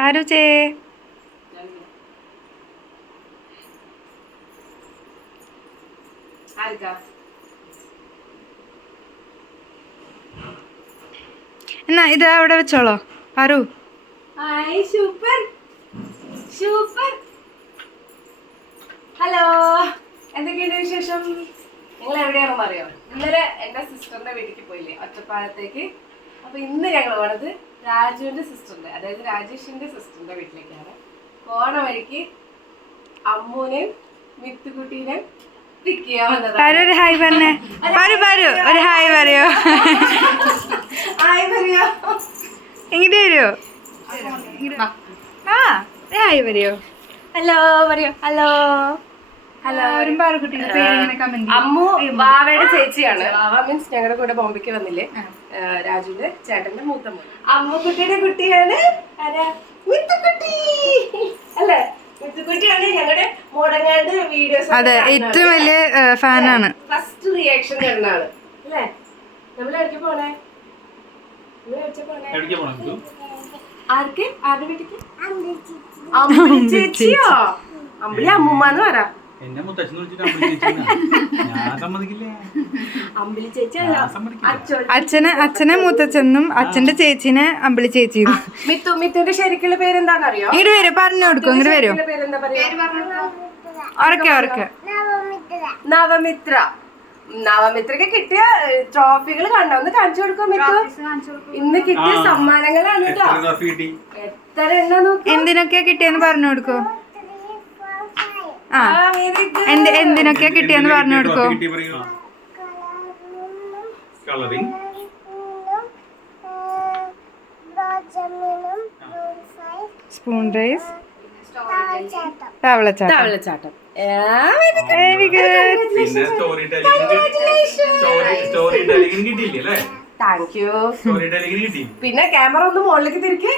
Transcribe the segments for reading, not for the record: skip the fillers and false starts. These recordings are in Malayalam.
പാരുച്ചേ എന്നാ ഇത് അവിടെ വെച്ചോളോ പാറു. Super super. ഹലോ, എന്തൊക്കെയുണ്ട് വിശേഷം? നിങ്ങൾ എവിടെയാണെന്ന് അറിയോ? ഇന്നലെ എന്റെ സിസ്റ്ററിന്റെ വീട്ടിലേക്ക് പോയില്ലേ, ഒറ്റപ്പാലത്തേക്ക്. അപ്പൊ ഇന്ന് ഞങ്ങൾ പോണത് രാജുവിന്റെ സിസ്റ്ററിന്റെ, അതായത് രാജേഷിന്റെ സിസ്റ്ററിന്റെ വീട്ടിലേക്കാണ്. പോണ വഴിക്ക് അമ്മൂനെയും മിത്തുകുട്ടീനെയും പിക്ക് ചെയ്യാൻ വന്നതാണ്. ഒരു ഹായ് പറഞ്ഞേ. ഒരു ഹായ് പറയോ? ഹായ് പറയോ? എങ്ങോട്ട് വരുമോ? ആ ഹായ് പറയോ? ഹലോ പറയോ? Hello hello. അമ്മു വാവയുടെ ചേച്ചിയാണ്. വാവ മീൻസ് ഞങ്ങളുടെ കൂടെ ബോംബെക്ക് വന്നില്ലേ, രാജുവിന്റെ ചേട്ടന്റെ മൂത്ത മോൻ. അമ്മുക്കുട്ടിയുടെ കുട്ടിയാണ് മിത്തുക്കുട്ടി അല്ലേ? മിത്തുക്കുട്ടിയാണ് ഞങ്ങളുടെ മുടങ്ങാണ്ട് വീഡിയോസ്. അതെ, ഏറ്റവും വലിയ ഫാനാണ്. ഫസ്റ്റ് റിയാക്ഷൻ തരുന്നതാണ് അല്ലേ? നമ്മൾ എവിടേക്ക് പോണേ? ആർക്ക്? ആരുടെ വീട്ടിക്ക്? അമ്പിളി ചേച്ചിയോ? അമ്പിളി അമ്മൂമ്മന്ന് പറ. അമ്പിളി ചേച്ചി അച്ഛനെ മുത്തച്ഛനും അച്ഛന്റെ ചേച്ചിനെ അമ്പിളി ചേച്ചി. മിത്തുന്റെ ശരിക്കുള്ള പേരെന്താണെന്നറിയോ? ഇങ്ങോട്ട് വരും, പറഞ്ഞു കൊടുക്കും. ഇങ്ങോട്ട് വരും. പേരെന്താ പറയാ? നവമിത്ര. നവമിത്രക്ക് കിട്ടിയ ട്രോഫികൾ കണ്ടോ? ഒന്ന് കാണിച്ചു കൊടുക്കോ മിത്തു? ഇന്ന് കിട്ടിയ സമ്മാനങ്ങളാണ് കേട്ടോ. എത്ര എണ്ണം നോക്കി. എന്തിനൊക്കെയാ കിട്ടിയെന്ന് പറഞ്ഞു കൊടുക്കോ? ആ, എന്തിനൊക്കെയാ കിട്ടിയെന്ന് പറഞ്ഞു കൊടുക്കോ? സ്പൂൺ റൈസ്, തവളച്ചാട്ടം. Very good. Thank you. പിന്നെ ക്യാമറ ഒന്ന് മുകളിലേക്ക് തിരിക്കേ.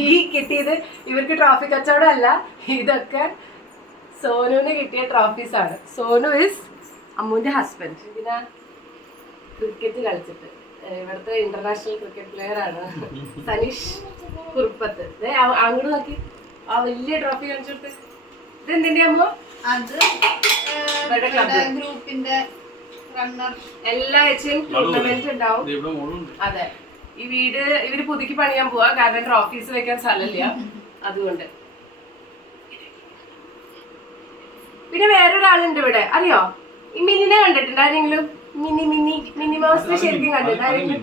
ഈ കിട്ടിയത് ഇവർക്ക് ട്രോഫി കച്ചവടം അല്ല, ഇതൊക്കെ സോനുവിന് കിട്ടിയ ട്രോഫീസ് ആണ്. സോനു ഇസ് അമ്മുവിന്റെ ഹസ്ബൻഡ്. പിന്നെ ക്രിക്കറ്റ് കളിച്ചിട്ട് ഇവിടുത്തെ ഇന്റർനാഷണൽ ക്രിക്കറ്റ് പ്ലെയർ ആണ് സനീഷ് കുറുപ്പത്ത്. അങ്ങോട്ട് നോക്കി, ആ വലിയ ട്രോഫി കളിച്ചിട്ട്. ഇതെന്തിന്റെ അമ്മോ? ഗ്രൂപ്പിന്റെ എല്ലാ ആഴ്ചയും ടൂർണമെന്റ് ഉണ്ടാവും. അതെ, ഈ വീട് ഇവര് പുതുക്കി പണിയാൻ പോവാ, കാരണം ട്രോഫീസ് വെക്കാൻ സ്ഥലമില്ല, അതുകൊണ്ട്. പിന്നെ വേറൊരാളുണ്ട് ഇവിടെ, അറിയോ? ഈ മിന്നിനെ കണ്ടിട്ടുണ്ട് ആരെങ്കിലും? മിനി മൗസിനെ ശരിക്കും കണ്ടിട്ടുണ്ട്?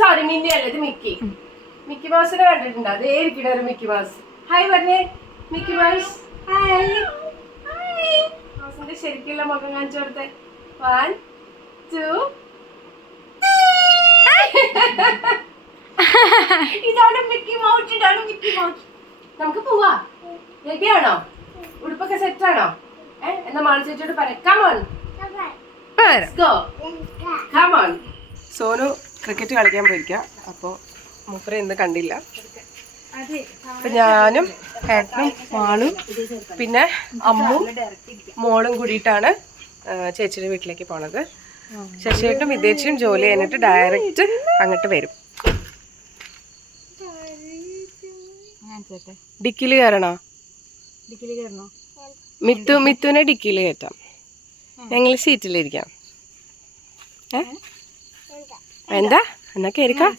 സോറി, മിന്നി അല്ല, ഇത് മിക്കി. മിക്കി മൗസിനെ കണ്ടിട്ടുണ്ട്. അതേ ഇരിക്കണ ഒരു മിക്കി മൗസ്. ഹായ് പറഞ്ഞേ മിക്കി മൗസ്. ഹായ്. മൗസിന്റെ ശരിക്കുള്ള മുഖം കാണിച്ചു കൊടുത്തേ. 1 2. ഇതാണ് മിക്കി മൗസ്. ഇതാണ് മിക്കി മൗസ്. നമുക്ക് പോവാ. റെഡിയാണോ? ഉടുപ്പൊക്കെ സെറ്റ് ആണോ? എന്നാ മാളി ചേച്ചിയോട് പറയാം. Come on let's go, come on. Sonu cricket കളിക്കാൻ പോയിരിക്കാം. അപ്പോൾ മൂപ്പരെ ഇന്ന് കണ്ടില്ല. അപ്പൊ ഞാനും ഏട്ടനും മാളും പിന്നെ അമ്മും മോളും കൂടിയിട്ടാണ് ചേച്ചിയുടെ വീട്ടിലേക്ക് പോണത്. ശശിയേട്ടും വിദേശിയും ജോലി കഴിഞ്ഞിട്ട് ഡയറക്റ്റ് അങ്ങോട്ട് വരും. ഡിക്കില് കയറണോ? മിത്തുവിനെ ഡിക്കിയിൽ കയറ്റാം. ഞങ്ങൾ സീറ്റിലിരിക്കാം. എന്താ എന്നാ കയറിക്കാം.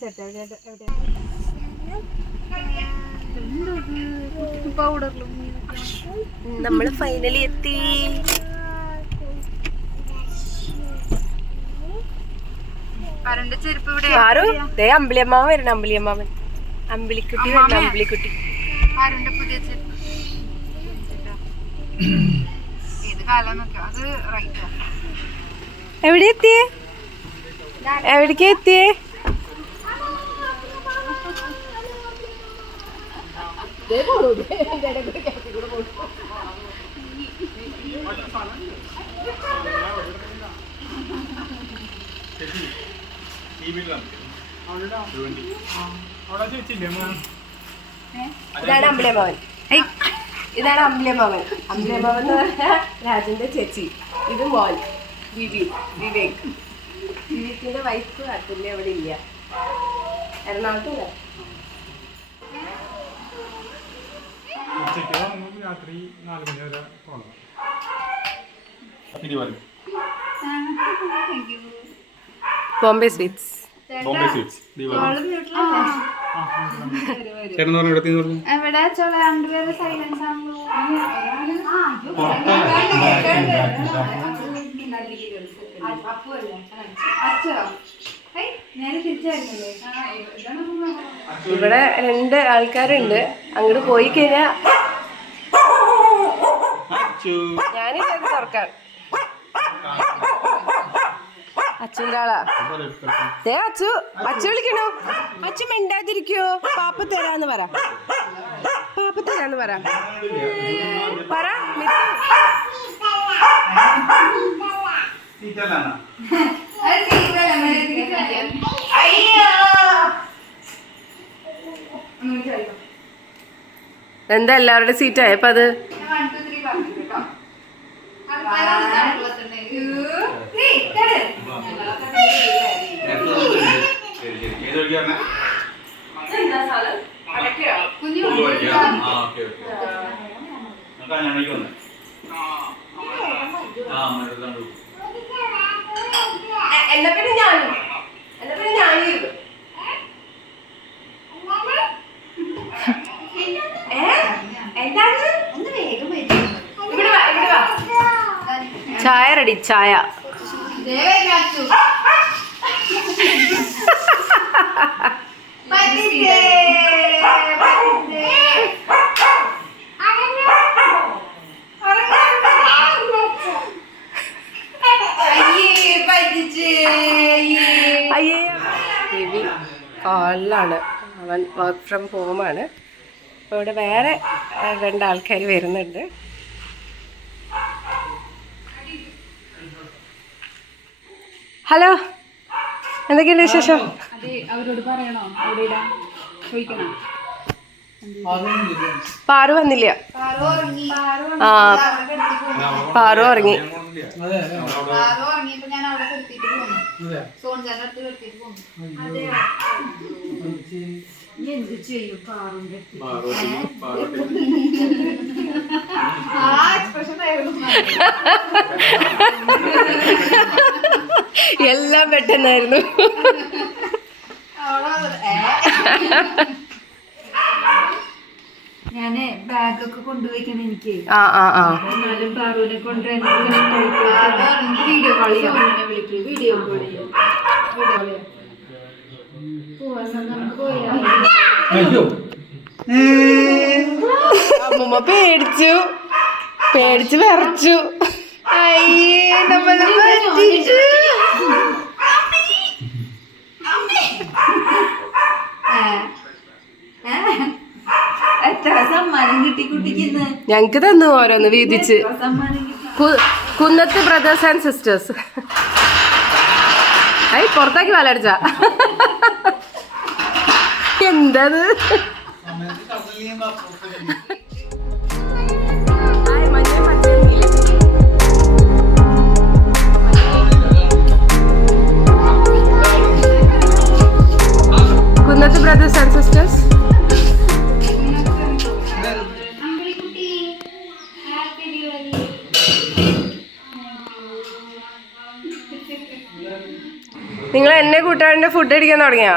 നമ്മള് ഫൈനലി എത്തി. ദേ അമ്പിളിയമ്മാവൻ വരണം. അമ്പിളിയമ്മാവൻ, അമ്പിളിക്കുട്ടി വരണം. അമ്പിളിക്കുട്ടി എവിടെ എത്തിയേ? എവിടേക്കാ എത്തിയേ? ഇതാണ് അമ്പിളിയമ്മാവൻ. ഇതാണ് അമ്പിളിയമ്മാവൻ. അമ്പിളിയമ്മാവൻ എന്ന് പറഞ്ഞാൽ രാജന്റെ ചേച്ചി. ഇത് മോൻ വിവേക്. വിവേകിന്റെ വൈഫ് അതുല്യ അവിടെ ഇല്ല, എറണാകുളത്തല്ല. ഉച്ചയ്ക്ക് വന്നു രാത്രി 4 മണി വരെ പോകണം. ബോംബെ സ്വീറ്റ്സ്. ബോംബെ സ്വീറ്റ്സ് ചേട്ടൻ പറഞ്ഞു ഇവിടെ പറഞ്ഞു ഇവിടെ 2 ആൾക്കാരുണ്ട്. അങ്ങോട്ട് പോയി കഴിഞ്ഞാ ഞാനില്ല തുറക്കാൻ. അച്ഛൻ്റെ ആളാ. അച്ഛ വിളിക്കണോ? അച്ഛ മിണ്ടാതിരിക്കോ? പാപ്പ തരാന്ന് പറ. പാപ്പ തരാന്ന് പറ. പറ. എന്താ എല്ലാവരുടെ സീറ്റായ അപ്പൊ അത് എന്നാ പിന്നെ ഞാനും ചായ റെഡി. ചായ ഹാളിലാണ്. അവൻ വർക്ക് ഫ്രം ഹോമാണ്. അപ്പോൾ ഇവിടെ വേറെ 2 ആൾക്കാർ വരുന്നുണ്ട്. ഹലോ, എന്തൊക്കെയുണ്ട് വിശേഷം? പാറു വന്നില്ല. ആ, പാറു ഉറങ്ങി. എല്ലാം പെട്ടെന്നായിരുന്നു. ഞാന് ബാഗൊക്കെ കൊണ്ടുപോയിക്കണം എനിക്ക്. എന്നാലും പാറുവിനെ കൊണ്ട് വീഡിയോ കോൾ ചെയ്യാം. വീഡിയോ കോൾ ചെയ്യാം. അമ്മൂമ്മ പേടിച്ചു വിറച്ചു. അയ്യേ, നമ്മളെ പറ്റിച്ചു. എത്ര സമ്മാനം കിട്ടി കുട്ടിക്ക്? ഞങ്ങക്ക് തന്നു ഓരോന്ന് വീതിച്ച്. കുന്നത്ത് ബ്രദേഴ്സ് ആൻഡ് സിസ്റ്റേഴ്സ്. ഐ പുറത്താക്കി വലടിച്ച എന്തത്? കുന്നത്ത് ബ്രദേഴ്സ് ആൻഡ് സിസ്റ്റേഴ്സ്. നിങ്ങൾ എന്നെ കൂട്ടാണ്ട് ഫുഡ് അടിക്കാൻ തുടങ്ങിയാ?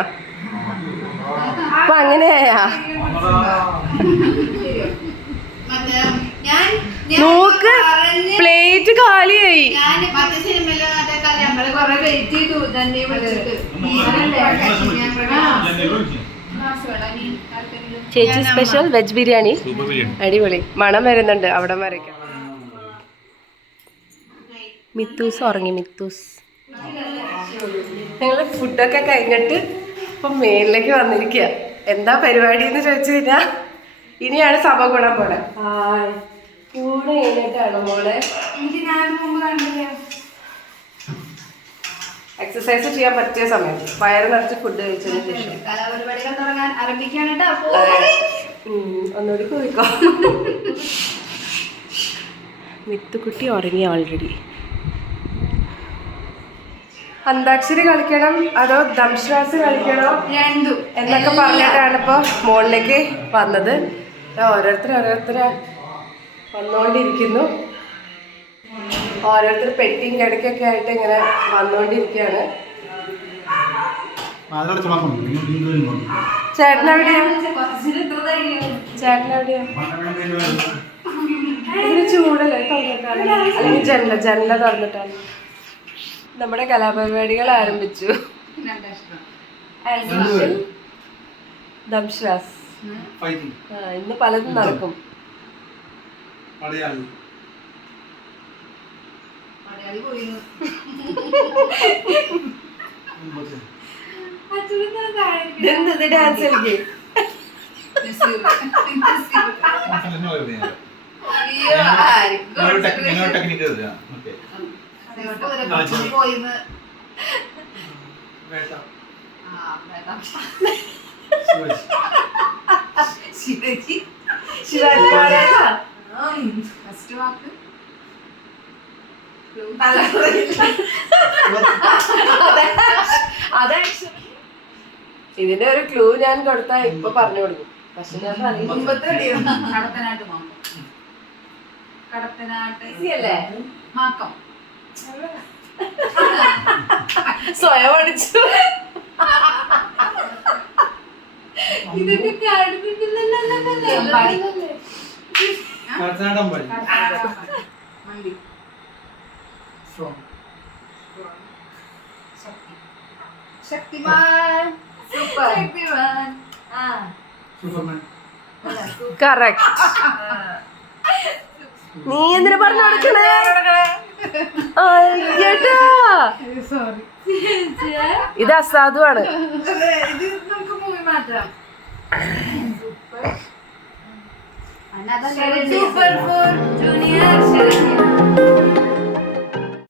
അപ്പൊ അങ്ങനെയാ? നോക്ക്, പ്ലേറ്റ് കാലിയായി. ചേച്ചി സ്പെഷ്യൽ വെജ് ബിരിയാണി അടിപൊളി. മണം വരുന്നുണ്ട് അവിടെ വരയ്ക്കാം. മിത്തൂസ് ഉറങ്ങി. മിത്തൂസ് ഞങ്ങൾ ഫുഡൊക്കെ കഴിഞ്ഞിട്ട് ഇപ്പം മേലിലേക്ക് വന്നിരിക്കുക. എന്താ പരിപാടി എന്ന് ചോദിച്ചു കഴിഞ്ഞാൽ ഇനിയാണ് സഭ കൂടാൻ പോണെ. കൂടെ കഴിഞ്ഞിട്ടാണ് മോളെ എക്സസൈസ് ചെയ്യാൻ പറ്റിയ സമയം. വയറ് നിറച്ച് ഫുഡ് കഴിച്ചതിന് ശേഷം ഒന്നുകൂടി പോയിക്കോ. മിത്തുക്കുട്ടി ഉറങ്ങി ഓൾറെഡി. അന്താക്ഷരി കളിക്കണം അതോ ദംശ്വാസ് കളിക്കണോ രണ്ടും എന്നൊക്കെ പറഞ്ഞിട്ടാണ് ഇപ്പോൾ മോളിലേക്ക് വന്നത്. ഓരോരുത്തരെ വന്നുകൊണ്ടിരിക്കുന്നു. ഓരോരുത്തർ പെട്ടിയും കിടക്കൊക്കെ ആയിട്ട് ഇങ്ങനെ വന്നുകൊണ്ടിരിക്കുകയാണ്. ചേട്ടനെവിടെയാ? ഇതിന് ചൂടല്ലേ തുറന്നിട്ടാണ്, അല്ലെങ്കിൽ ജനല തുറന്നിട്ടാണ്. നമ്മുടെ കലാപരിപാടികൾ ആരംഭിച്ചു. ദംശ്വാസ് ഇന്ന് പലതും നടക്കും. ഡാൻസ് കളിക്ക്. ഇതിന്റെ ഒരു ക്ലൂ ഞാൻ കൊടുത്താ ഇപ്പൊ പറഞ്ഞു കൊടുക്കും. പക്ഷെ ഞാൻ സ്വയം അടിച്ചു. ഇതൊക്കെ ശക്തിമാൻ കറക്റ്റ്. നീ എന്തിനാ പറഞ്ഞു കൊടുക്കണേ? ഇത് അസാധുവാണ്. നമുക്ക് മൂവി മാറ്റാം. Super four junior